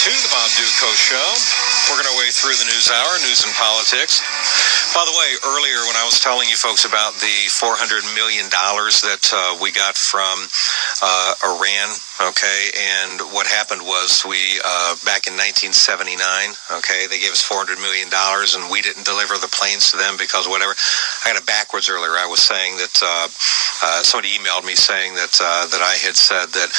to the Bob Duco Show. We're going to way through the news hour, news and politics. By the way, earlier when I was telling you folks about the $400 million that we got from Iran, okay, and what happened was we, back in 1979, okay, they gave us $400 million and we didn't deliver the planes to them because whatever. I got it backwards earlier. I was saying that somebody emailed me saying that I had said that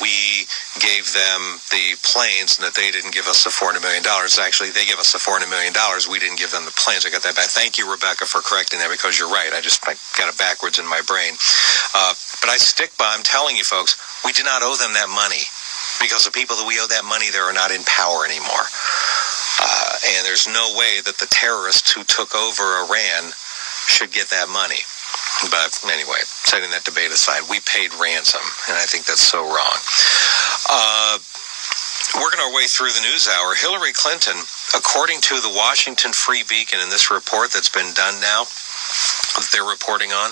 we gave them the planes and that they didn't give us the $400 million. Actually, they gave us the $400 million. We didn't give them the planes. I got that back. Thank you, Rebecca, for correcting that because you're right. I got it backwards in my brain. But I stick by, I'm telling you folks, we do not owe them that money because the people that we owe that money, they are not in power anymore. And there's no way that the terrorists who took over Iran should get that money. But anyway, setting that debate aside, we paid ransom, and I think that's so wrong. Working our way through the news hour, Hillary Clinton, according to the Washington Free Beacon in this report that's been done now, that they're reporting on,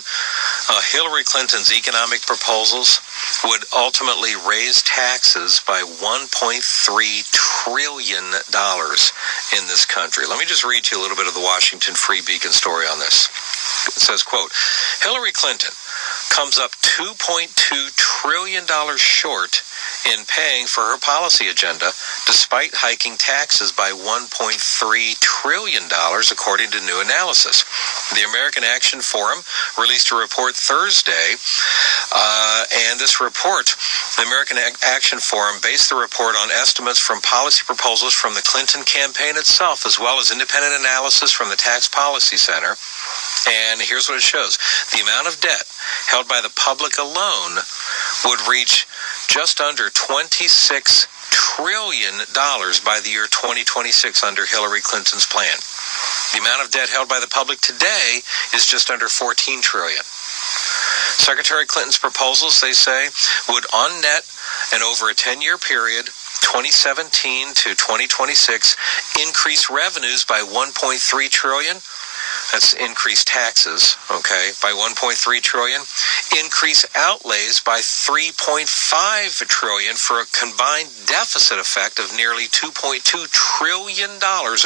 Hillary Clinton's economic proposals would ultimately raise taxes by $1.3 trillion in this country. Let me just read you a little bit of the Washington Free Beacon story on this. It says, quote, Hillary Clinton comes up $2.2 trillion short in paying for her policy agenda, despite hiking taxes by $1.3 trillion, according to new analysis. The American Action Forum released a report Thursday, and this report, the American Action Forum based the report on estimates from policy proposals from the Clinton campaign itself, as well as independent analysis from the Tax Policy Center. And here's what it shows. The amount of debt held by the public alone would reach just under $26 trillion by the year 2026 under Hillary Clinton's plan. The amount of debt held by the public today is just under $14 trillion. Secretary Clinton's proposals, they say, would on net and over a 10-year period, 2017 to 2026, increase revenues by $1.3 trillion. That's increased taxes, okay, by $1.3 trillion. Increase outlays by $3.5 trillion for a combined deficit effect of nearly $2.2 trillion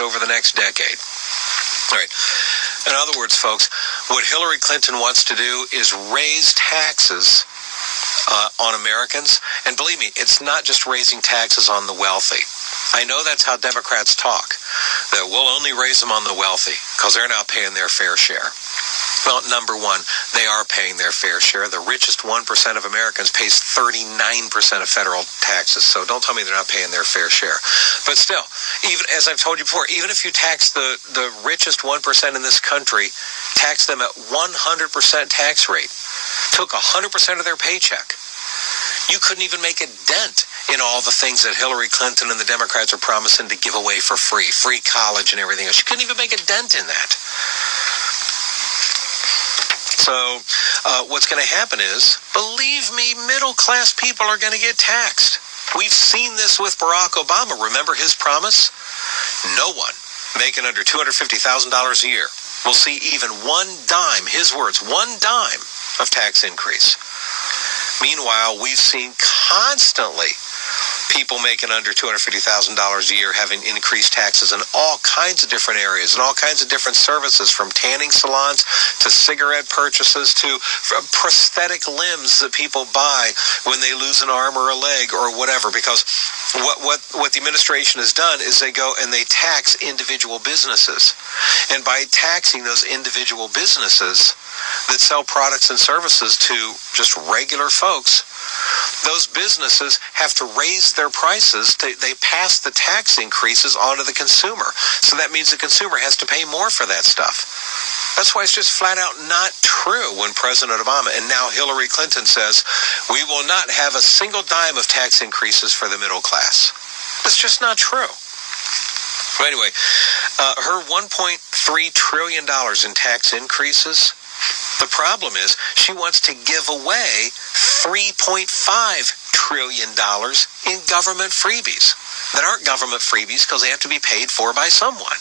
over the next decade. All right. In other words, folks, what Hillary Clinton wants to do is raise taxes on Americans. And believe me, it's not just raising taxes on the wealthy. I know that's how Democrats talk, that we'll only raise them on the wealthy because they're not paying their fair share. Well, number one, they are paying their fair share. The richest 1% of Americans pays 39% of federal taxes, so don't tell me they're not paying their fair share. But still, even as I've told you before, even if you tax the richest 1% in this country, tax them at 100% tax rate, took 100% of their paycheck, you couldn't even make a dent in all the things that Hillary Clinton and the Democrats are promising to give away for free college and everything else. You couldn't even make a dent in that. So what's going to happen is, believe me, middle-class people are going to get taxed. We've seen this with Barack Obama. Remember his promise? No one making under $250,000 a year will see even one dime, his words, one dime of tax increase. Meanwhile, we've seen constantly people making under $250,000 a year having increased taxes in all kinds of different areas and all kinds of different services, from tanning salons to cigarette purchases to prosthetic limbs that people buy when they lose an arm or a leg or whatever. Because what the administration has done is they go and they tax individual businesses. And by taxing those individual businesses that sell products and services to just regular folks, those businesses have to raise their prices. They pass the tax increases on to the consumer. So that means the consumer has to pay more for that stuff. That's why it's just flat out not true when President Obama and now Hillary Clinton says, we will not have a single dime of tax increases for the middle class. That's just not true. But anyway, her $1.3 trillion in tax increases, the problem is she wants to give away $3.5 trillion in government freebies that aren't government freebies because they have to be paid for by someone.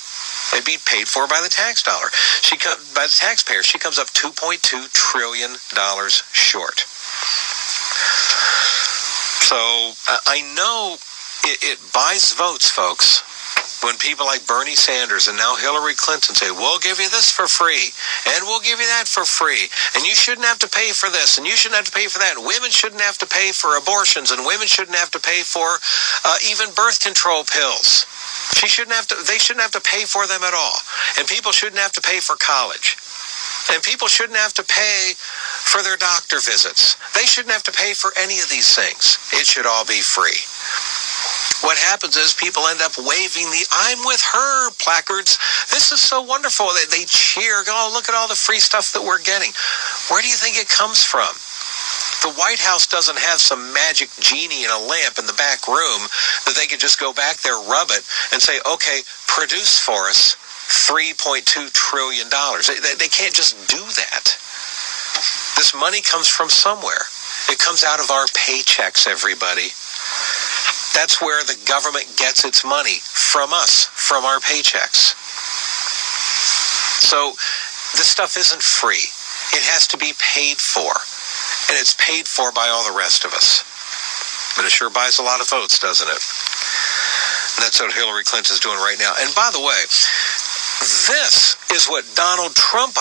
They'd be paid for by the tax dollar. By the taxpayer. She comes up $2.2 trillion short. So I know It buys votes, folks. When people like Bernie Sanders and now Hillary Clinton say, we'll give you this for free, and we'll give you that for free, and you shouldn't have to pay for this, and you shouldn't have to pay for that, and women shouldn't have to pay for abortions, and women shouldn't have to pay for even birth control pills. They shouldn't have to pay for them at all. And people shouldn't have to pay for college. And people shouldn't have to pay for their doctor visits. They shouldn't have to pay for any of these things. It should all be free. What happens is people end up waving the I'm with her placards. This is so wonderful. They cheer. Oh, look at all the free stuff that we're getting. Where do you think it comes from? The White House doesn't have some magic genie in a lamp in the back room that they could just go back there, rub it, and say, okay, produce for us $3.2 trillion. They can't just do that. This money comes from somewhere. It comes out of our paychecks, everybody. That's where the government gets its money, from us, from our paychecks. So this stuff isn't free. It has to be paid for. And it's paid for by all the rest of us. But it sure buys a lot of votes, doesn't it? And that's what Hillary Clinton's doing right now. And by the way, this is what Donald Trump